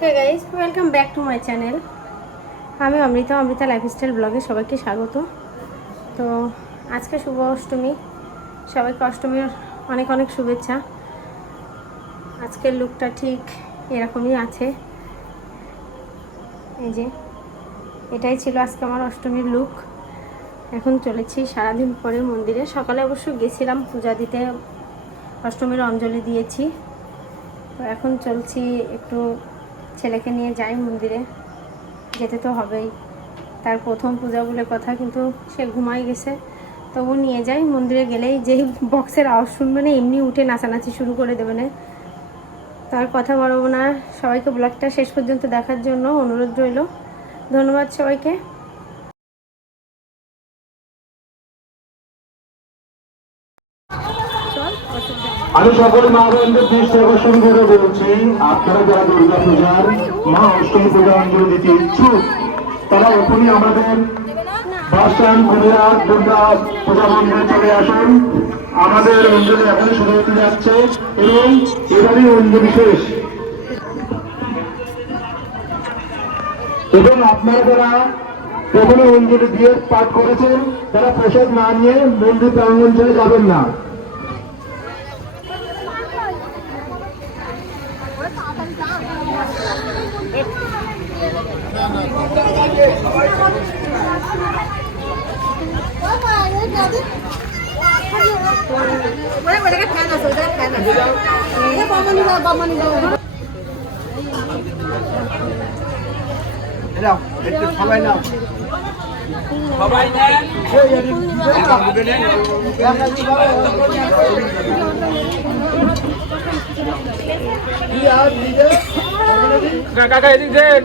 Hey guys, welcome back to my channel. আমি Amrita lifestyle ব্লগে সবাইকে স্বাগত। তো আজকে শুভ অষ্টমী, সবাইকে অষ্টমীর অনেক অনেক শুভেচ্ছা। আজকের লুকটা ঠিক এরকমই আছে। এই যে এটাই ছিল আজকে আমার অষ্টমীর লুক। এখন চলেছি সারাদিন পরে মন্দিরে। সকালে অবশ্য গেছিলাম পূজা দিতে, অষ্টমীর অঞ্জলি দিয়েছি। তো এখন চলছি, একটু ছেলেকে নিয়ে যাই মন্দিরে, যেতে তো হবেই, তার প্রথম পূজা বলে কথা, কিন্তু সে ঘুমাই গেছে। তবু নিয়ে যাই। মন্দিরে গেলেই যেই বক্সের আওয়াজ শুনবে না, এমনি উঠে নাচানাচি শুরু করে দেবে না। তার কথা বাড়াবো না, সবাইকে ব্লগটা শেষ পর্যন্ত দেখার জন্য অনুরোধ রইল। ধন্যবাদ সবাইকে। আমি সকল মা বোনদের দৃষ্টি আকর্ষণ করে বলছি, আপনারা যারা দুর্গা পূজার মা অষ্টমী পূজা অঞ্জলি দিতে ইচ্ছুক, তারা এখনই আমাদের বাস স্ট্যান্ড কুমিরা দুর্গা পূজা মন্দিরে চলে আসুন। আমাদের অঞ্জলি এখন শুরু হতে যাচ্ছে এবং এবারই অঞ্জলি শেষ। এবং আপনারা যারা প্রথমে অঞ্জলি দিয়ে পাঠ করেছেন, তারা প্রসাদ না নিয়ে মন্দির প্রাঙ্গণ ছেড়ে যাবেন না। সবাই নাও, সবাই নেন, কাকা এদিক দেন।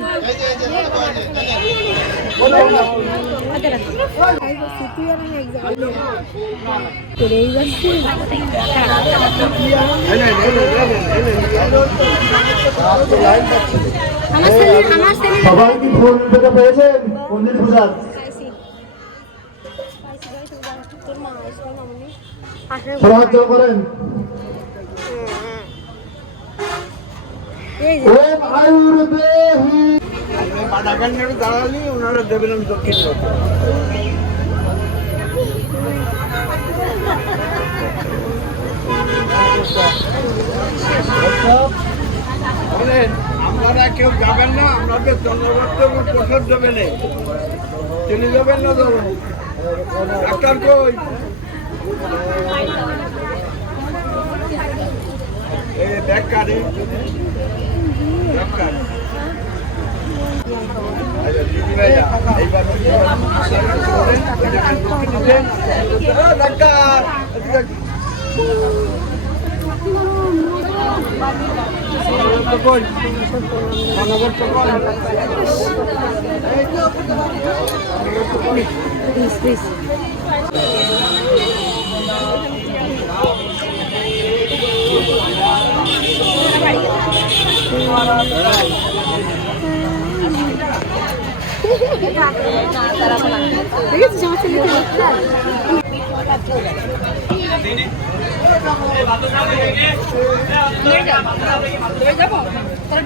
সবাই কি ফোন থেকে পেয়েছেন মন্দির পূজার? সাহায্য করেন। দাঁড়ালি ওনারা দেবেন, আমি দক্ষিণ আপনারা কেউ যাবেন না, আপনাদের জন্মবর্তমান প্রসাদ দেবেন, চলে যাবেন না। যাবেন ডাক্তার কই? ব্যাগ কার্ডে ডাক্তার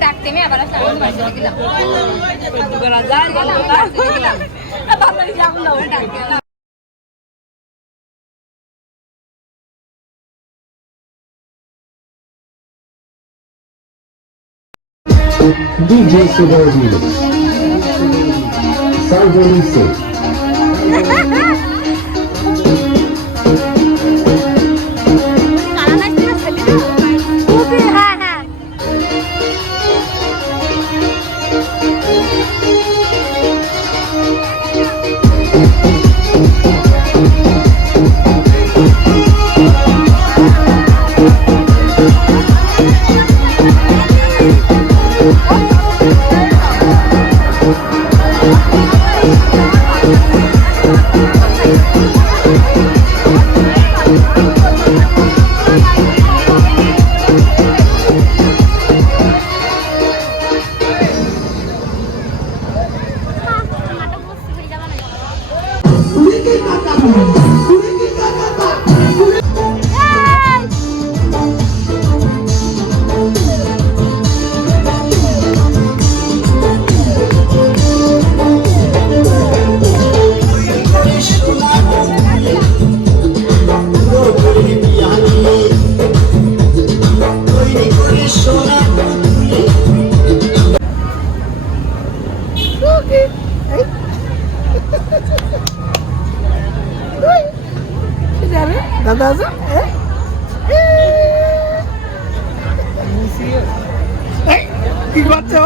ডাকতে আমি আবার DJ Suburban Salvadorice কি করছো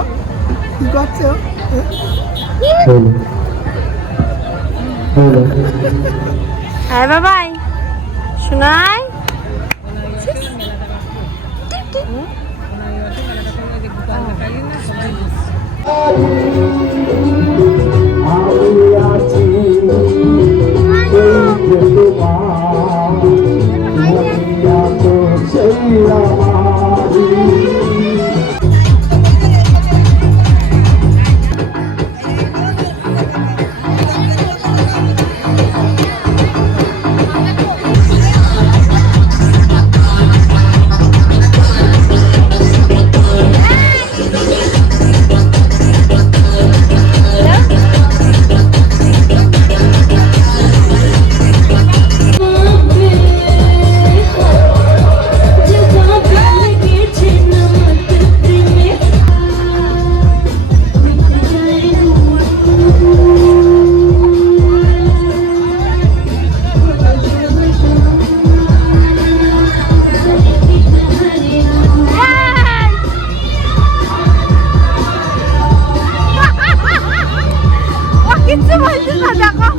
কি করছো হ্যাঁ বাবাই শোনাই কিচ্ছু বলছিস না দেখো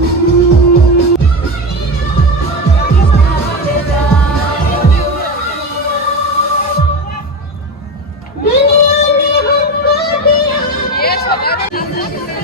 ये